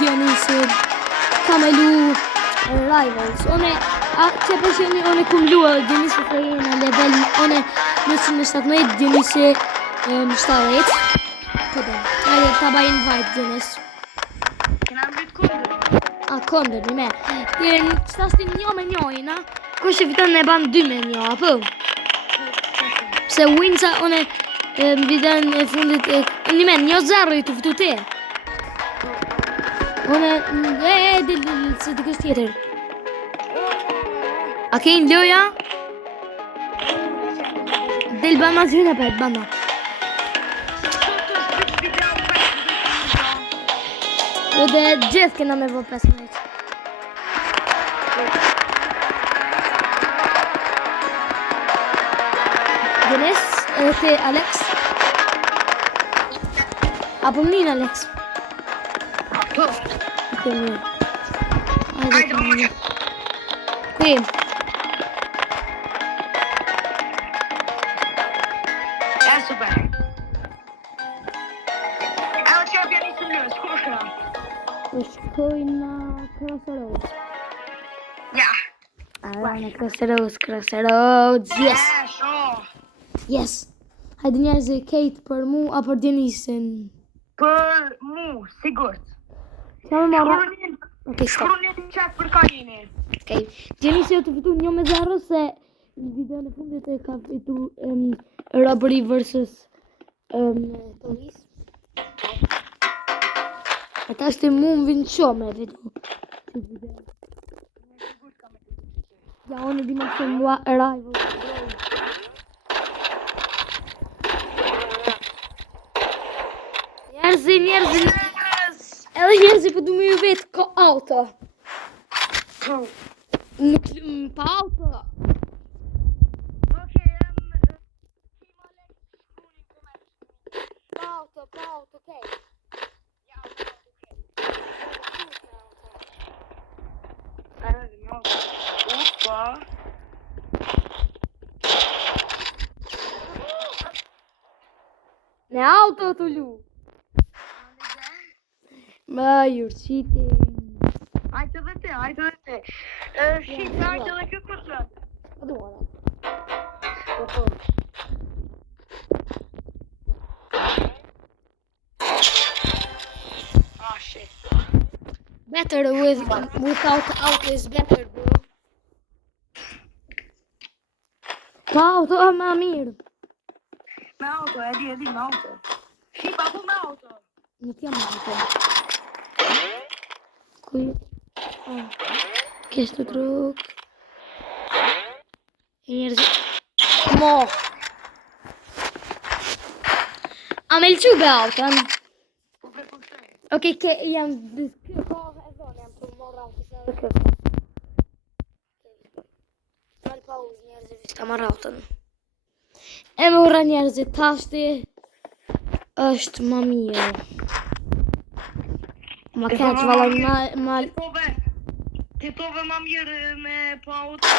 Djenisit Kamelu Rivals. One, që përsheni, one kumlua Djenisit Ferreira në level, one 117, Djenisit 70. Këtë, hajde ta baj invite Djenis. Kena mbrit kondër. A, kondër, një me. Qëtastin një me njojna, kush e fiton e ban 2 me një, apo? Se winca, one, në videon e fundit, një me, 1-0 i të fitu te. One, se të kështë tjetër. A kejnë loja? Del banda zhjën e pet, banda. Dhe gjithë kena me vë 5 minut. Denis, te Alex. Apo min Alex. Ok, mirë. Hajde mirë. Kuj? Super. Evo që apja një të njërë, s'koshka. Shkojnë Crossroads. Ja. Në Crossroads, yes. Yes. Hajde njerëzë Kate për mu, a për Denisin? Për mu, sigurt. Qa me marra? Ok, stop. Shkruani në chat për kanjini. Ok. Denisi jo të fitu 1-0 se në videon e fundit e ka fitu Robbery vs. Police. Ata është mu më vinë qo me fitu. Ja, unë di ma që mua Arrival. Njerëzi. Edhe njerëzi për du me ju vetë ka auto. Nuk pa auto. Ok, Pa auto, okej. Opa. Në auto të lu. Ma jurëqiti. Ajtë dhe te. Shqipë, ajtë dhe kjo kërësat. A duara. Ah, shit. Better without auto is better, bro. Pa auto është ma mirë. Me auto, e di, me auto. Shqipë, apo me auto? Nuk jam auto. Kuj? Kështë të druk. E njerëzi. Mo! A me lëqu be auto, Ok, ke jam kjo kohë e zonë, jam për morë auto, se edhe kjo. Falë pauzë njerëzi, vishka marrë auto'n. E me ura njerëzi, tashti është ma mirë. Ma keq, valon, ma... Titove ma mirë me pa auto.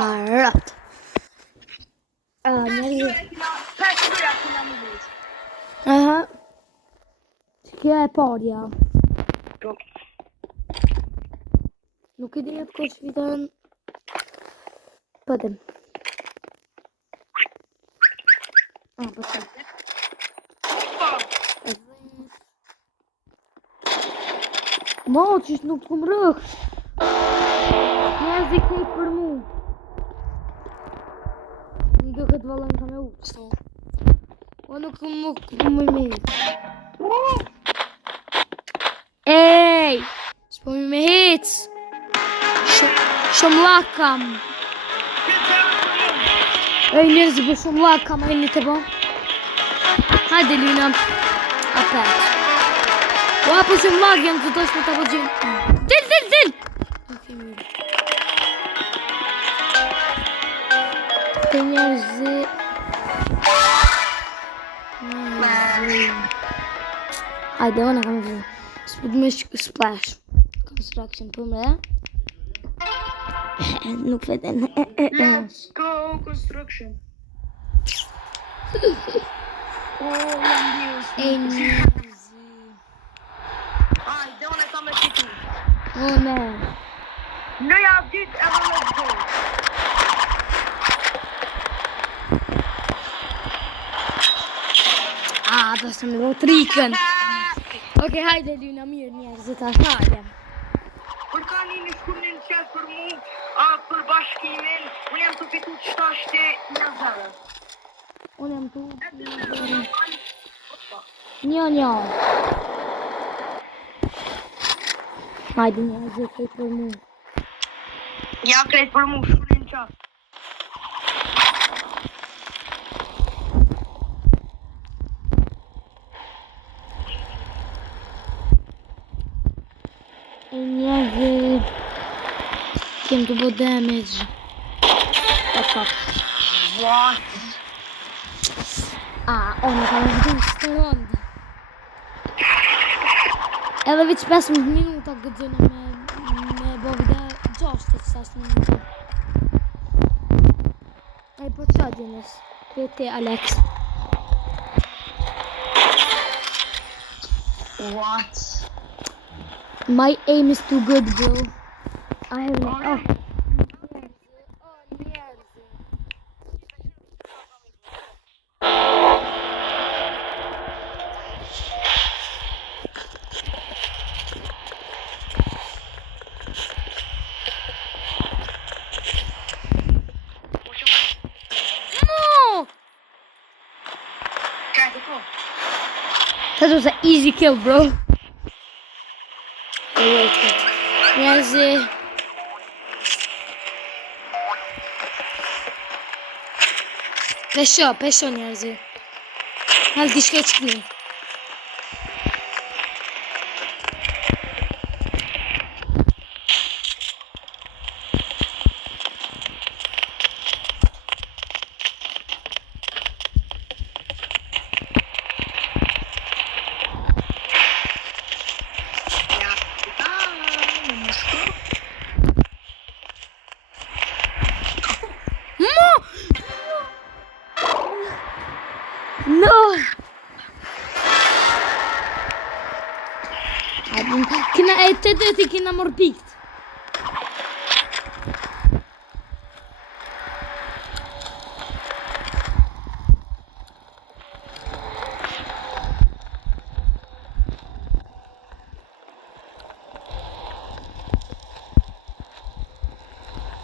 Arrat. Njerëzi... Aha. Kjo e parja. Nuk e di atë kush fiton. Pëtëm. Pëtëm. Mo, qështë nuk të këmë rëksh. Njerëzi kej për mu. Një do këtë valën ka me upës. O nuk këmë me. Ej! S'po me hec! Shumë lakam! Ej, njerëzi për shumë lakam, a një të bo? Hajde, Lina. Apet. O, po shumë lak jam të dosh me të po gjenë. Del! Ok, mirë. Të njerëzi... Hajde, ona kam vë. Splash. Construction për me. Nuk veten. Let's go construction. Oh ne. Në javë dytë edhe let's go. Da sam do trikën. Okej, hajde Luna, mirë njerëzit, hajde. Për ka një shkullin qëtë për mu, për bashkimin, unë jam të fitu të shtashti një zërë. Unë jam tu. Një. Hajde njerëzit, krejt për mu. Ja krejt për mu, shkullin qëtë. Njerëzit. Kem të bo damage. Fuck. What? Unë ka në vëdu së rëndë. Edhe veç 15 minuta gëdzëna me bo video 6 minuta. Po qa djenës? Vete Alex. What? My aim is too good, bro. I have no... That was an easy kill, bro. Njerëzi. Pesho njerëzi. Halë t'i shkej qëtëni. No! Kina e të të kina mor pikt.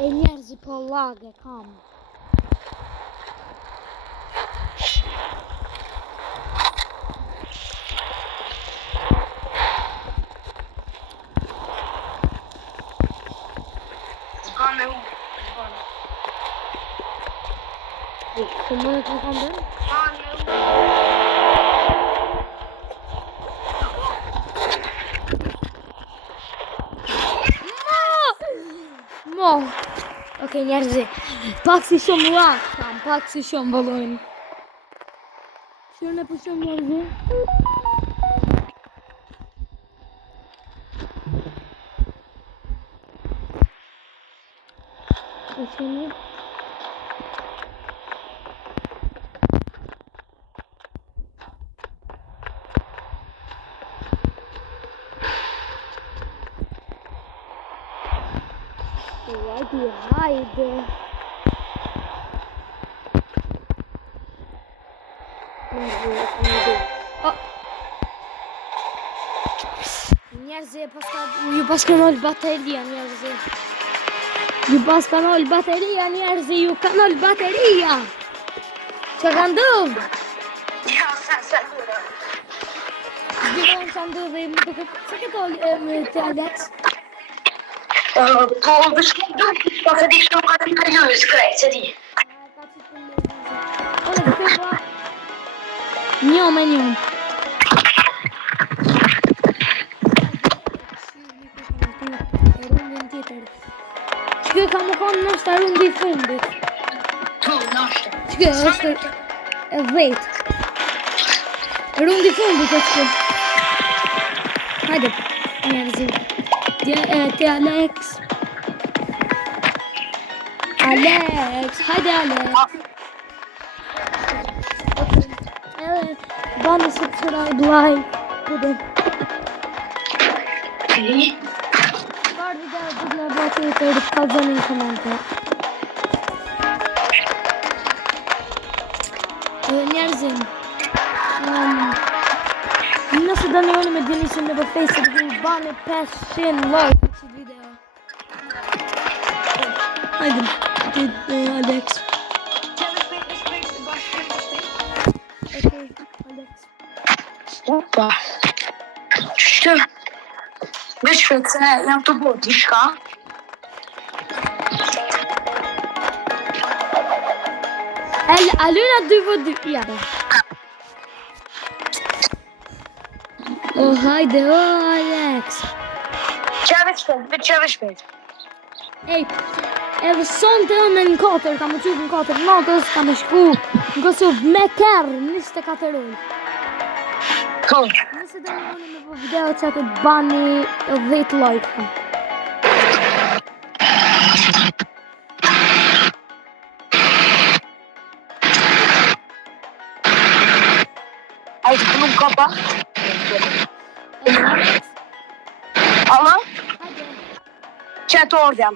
E njerëzi po lagë kam. Como é que eu vou andando? Mo! Ok, njerëzi. Pak si shumë lak, kam pak si shumë balojnë. Shërën e për shumë njerëzi. E qëni? Hajde. Njerëzi, ju pas kanë ol bateria, njerëzi. Ju kanë ol bateria. Që ka ndodhë? Ja, sa kura. Zbjegojnë që ndodhë dhe më të këtë. Se këtë ol të Alex? Po, bëshkim duke, po se di shumë ka t'i kërgjurë, s'krejt, se di. Ole, këtë ba... Një me një. Rundin tjetër. Që ka më konë nështë rundi fundit. Tu, nështë. Që është e 10. Rundi fundit është. Hajde, njerëzi. Te Alex. Hajde Alex. Bani subscribe, like. tjetër kalzoni në komente. Njerëzim, nëse dënoni me Denisin në për Facebook, ju bani 500 like në që video. Hajde, Alex. Okay, Alex. Opa. Që? Veç vetë se jam të bërë diçka. Aluna 2v2, ja. Hajde, Alex. Qeve shpet. Ej, edhe sonte unë në 4, kam uqyt në 4 natës, kam e shku në Kosovë me kërë 24 orë. Cool. Nëse do në unë me po video që atë bani 10 like. Hajde, kënu më kapa. Alo? Që të ordjam.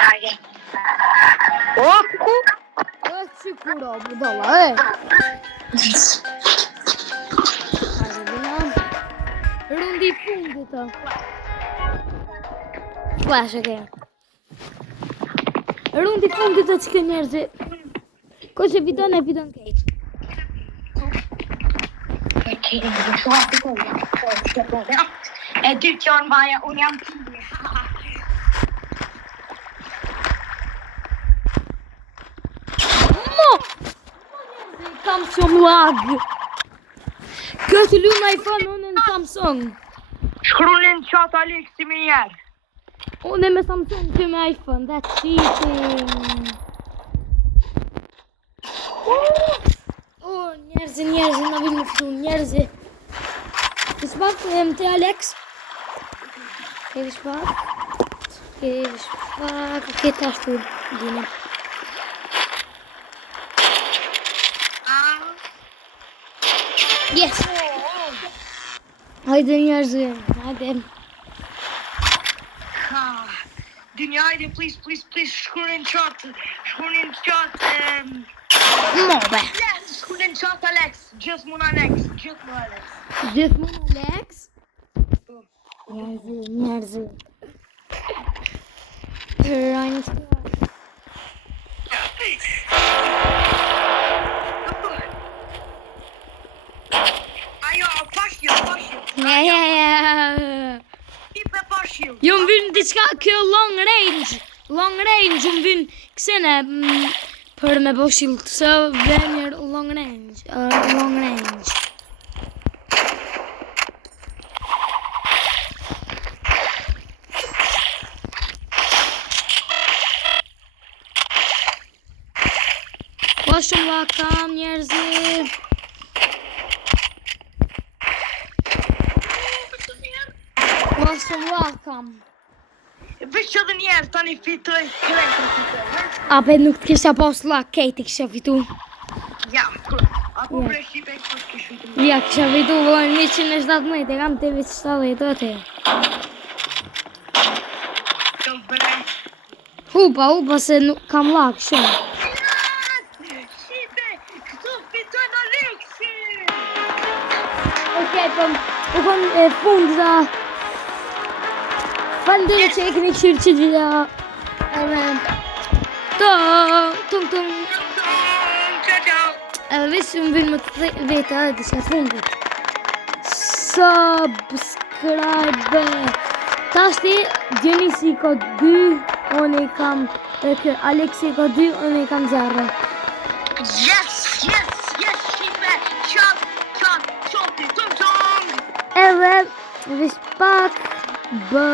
Hajde. O, ku? Që kuro, budala, Hajde, bina. Rundi fundit të. Flash, okay. Rundi fundit të që kë njerëzi. Ko që vidon kejtë. E dy që janë maja, unë jam timi. Kam shumë lag. Këtë luna iPhone, unë në Samsung. Shkruni në qatë Alexi me njerë. Unë me Samsung, ty me iPhone. That's cheating. Njerëzi, në vinë më fitu, njerëzi. Të spak, të Alex. Këtë spak. Këtë ashtu, gjine. Yes! Hajde njerëzi, hajde. Dini, hajde, please, shkruni në qatë. Mobe. Yes, shkruni në qatë Alex. Gjithë mun Alex. Njerëzi. Rajnë të Ajo, pashju. Ja. Pipe pashju. Jo më vynë diçka kjo long range, më vynë kësene për me bo shield, so venjer long range. Po shumë lakam njerëzi. Shumë lakam. Veç që dhe njerë, tani fitoj, krejtë fitoj. Ape nuk të kisha pos lak, kejti kisha fitu. Ja, kërë. Apo bre shqipe e kësë kishë fitu. Ja, kisha fitu, vëllën 117, e kam të vit 70 atë. Këllë bre. Hupa, se nuk kam lak shumë. Shqipe, këtu fitoj në Alexi. Okej, po, u kon fund za... Falënderit që e keni këshirë që video. Tung. Edhe vishë më vinë më të vete edhe disha fundit. Subscribe. Tashti, Dionisi ka 2, unë i kam, Alexi ka 2, unë i kam 0. Yes, shqipe, qatë, tung. Edhe, vish pak, bë...